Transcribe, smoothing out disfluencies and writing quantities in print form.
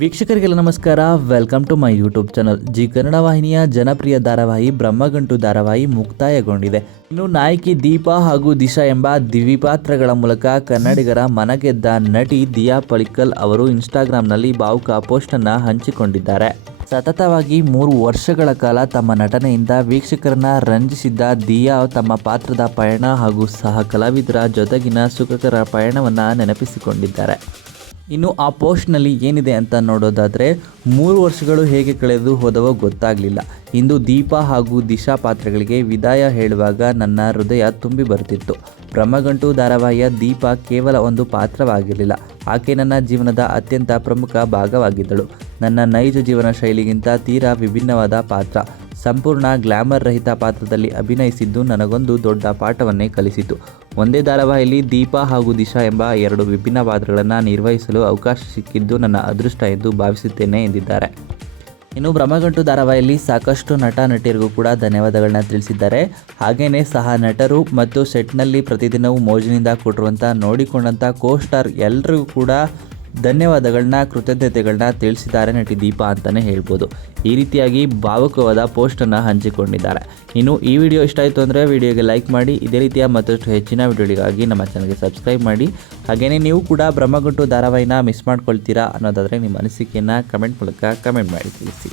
ವೀಕ್ಷಕರಿಗೆಲ್ಲ ನಮಸ್ಕಾರ. Welcome to my YouTube channel. Zee Kannada ವಾಹಿನಿಯ ಜನಪ್ರಿಯ ಧಾರಾವಾಹಿ ಬ್ರಹ್ಮಗಂಟು ಧಾರಾವಾಹಿ ಮುಕ್ತಾಯಗೊಂಡಿದೆ. ಇನ್ನು ನಾಯಕಿ ದೀಪಾ ಹಾಗೂ ದಿಶಾ ಎಂಬ ದಿವ್ಯಪಾತ್ರಗಳ ಮೂಲಕ ಕನ್ನಡಿಗರ ಮನಗೆದ್ದ ನಟಿ ದಿಯಾ ಪಳಿಕ್ಕಲ್ ಅವರು ಇನ್ಸ್ಟಾಗ್ರಾಂನಲ್ಲಿ ಭಾವುಕ ಪೋಸ್ಟನ್ನು ಹಂಚಿಕೊಂಡಿದ್ದಾರೆ. ಸತತವಾಗಿ 3 ವರ್ಷಗಳ ಕಾಲ ತಮ್ಮ ನಟನೆಯಿಂದ ವೀಕ್ಷಕರನ್ನ ರಂಜಿಸಿದ್ದ ದಿಯಾ ತಮ್ಮ ಪಾತ್ರದ ಪಯಣ ಹಾಗೂ ಸಹ ಕಲಾವಿದರ ಜೊತೆಗಿನ ಸುಖಕರ ಪಯಣವನ್ನು ನೆನಪಿಸಿಕೊಂಡಿದ್ದಾರೆ. ಇನ್ನು ಆ ಪೋಸ್ಟ್ನಲ್ಲಿ ಏನಿದೆ ಅಂತ ನೋಡೋದಾದರೆ, 3 ವರ್ಷಗಳು ಹೇಗೆ ಕಳೆದು ಹೋದವೋ ಗೊತ್ತಾಗಲಿಲ್ಲ. ಇಂದು ದೀಪಾ ಹಾಗೂ ದಿಶಾ ಪಾತ್ರಗಳಿಗೆ ವಿದಾಯ ಹೇಳುವಾಗ ನನ್ನ ಹೃದಯ ತುಂಬಿ ಬರುತ್ತಿತ್ತು. ಬ್ರಹ್ಮಗಂಟು ಧಾರಾವಾಹಿಯ ದೀಪಾ ಕೇವಲ ಒಂದು ಪಾತ್ರವಾಗಿರಲಿಲ್ಲ, ಆಕೆ ನನ್ನ ಜೀವನದ ಅತ್ಯಂತ ಪ್ರಮುಖ ಭಾಗವಾಗಿದ್ದಳು. ನನ್ನ ನೈಜ ಜೀವನ ಶೈಲಿಗಿಂತ ತೀರಾ ವಿಭಿನ್ನವಾದ ಪಾತ್ರ, ಸಂಪೂರ್ಣ ಗ್ಲಾಮರ್ ರಹಿತ ಪಾತ್ರದಲ್ಲಿ ಅಭಿನಯಿಸಿದ್ದು ನನಗೊಂದು ದೊಡ್ಡ ಪಾಠವನ್ನೇ ಕಲಿಸಿತು. ಒಂದೇ ಧಾರಾವಾಹಿಯಲ್ಲಿ ದೀಪಾ ಹಾಗೂ ದಿಶಾ ಎಂಬ 2 ವಿಭಿನ್ನ ಪಾತ್ರಗಳನ್ನು ನಿರ್ವಹಿಸಲು ಅವಕಾಶ ಸಿಕ್ಕಿದ್ದು ನನ್ನ ಅದೃಷ್ಟ ಎಂದು ಭಾವಿಸುತ್ತೇನೆ ಎಂದಿದ್ದಾರೆ. ಇನ್ನು ಬ್ರಹ್ಮಗಂಟು ಧಾರಾವಾಹಿಯಲ್ಲಿ ಸಾಕಷ್ಟು ನಟ ನಟಿಯರಿಗೂ ಕೂಡ ಧನ್ಯವಾದಗಳನ್ನ ತಿಳಿಸಿದ್ದಾರೆ. ಹಾಗೆಯೇ ಸಹ ನಟರು ಮತ್ತು ಸೆಟ್ನಲ್ಲಿ ಪ್ರತಿದಿನವೂ ಮೋಜಿನಿಂದ ಕೊಟ್ಟಿರುವಂಥ ನೋಡಿಕೊಂಡಂಥ ಕೋಸ್ಟಾರ್ ಎಲ್ಲರಿಗೂ ಕೂಡ ಧನ್ಯವಾದಗಳನ್ನ ಕೃತಜ್ಞತೆಗಳನ್ನ ತಿಳಿಸಿದ್ದಾರೆ ನಟಿ ದೀಪಾ ಅಂತಲೇ ಹೇಳ್ಬೋದು. ಈ ರೀತಿಯಾಗಿ ಭಾವುಕವಾದ ಪೋಸ್ಟನ್ನು ಹಂಚಿಕೊಂಡಿದ್ದಾರೆ. ಇನ್ನು ಈ ವಿಡಿಯೋ ಇಷ್ಟ ಆಯಿತು ಅಂದರೆ ವಿಡಿಯೋಗೆ ಲೈಕ್ ಮಾಡಿ. ಇದೇ ರೀತಿಯ ಮತ್ತಷ್ಟು ಹೆಚ್ಚಿನ ವಿಡಿಯೋಗಳಿಗಾಗಿ ನಮ್ಮ ಚಾನಲ್ಗೆ ಸಬ್ಸ್ಕ್ರೈಬ್ ಮಾಡಿ. ಹಾಗೆಯೇ ನೀವು ಕೂಡ ಬ್ರಹ್ಮಗಂಟು ಧಾರಾವಾಹಿನ ಮಿಸ್ ಮಾಡ್ಕೊಳ್ತೀರಾ ಅನ್ನೋದಾದರೆ ನಿಮ್ಮ ಅನಿಸಿಕೆಯನ್ನು ಕಮೆಂಟ್ ಮೂಲಕ ಕಮೆಂಟ್ ಮಾಡಿ ತಿಳಿಸಿ.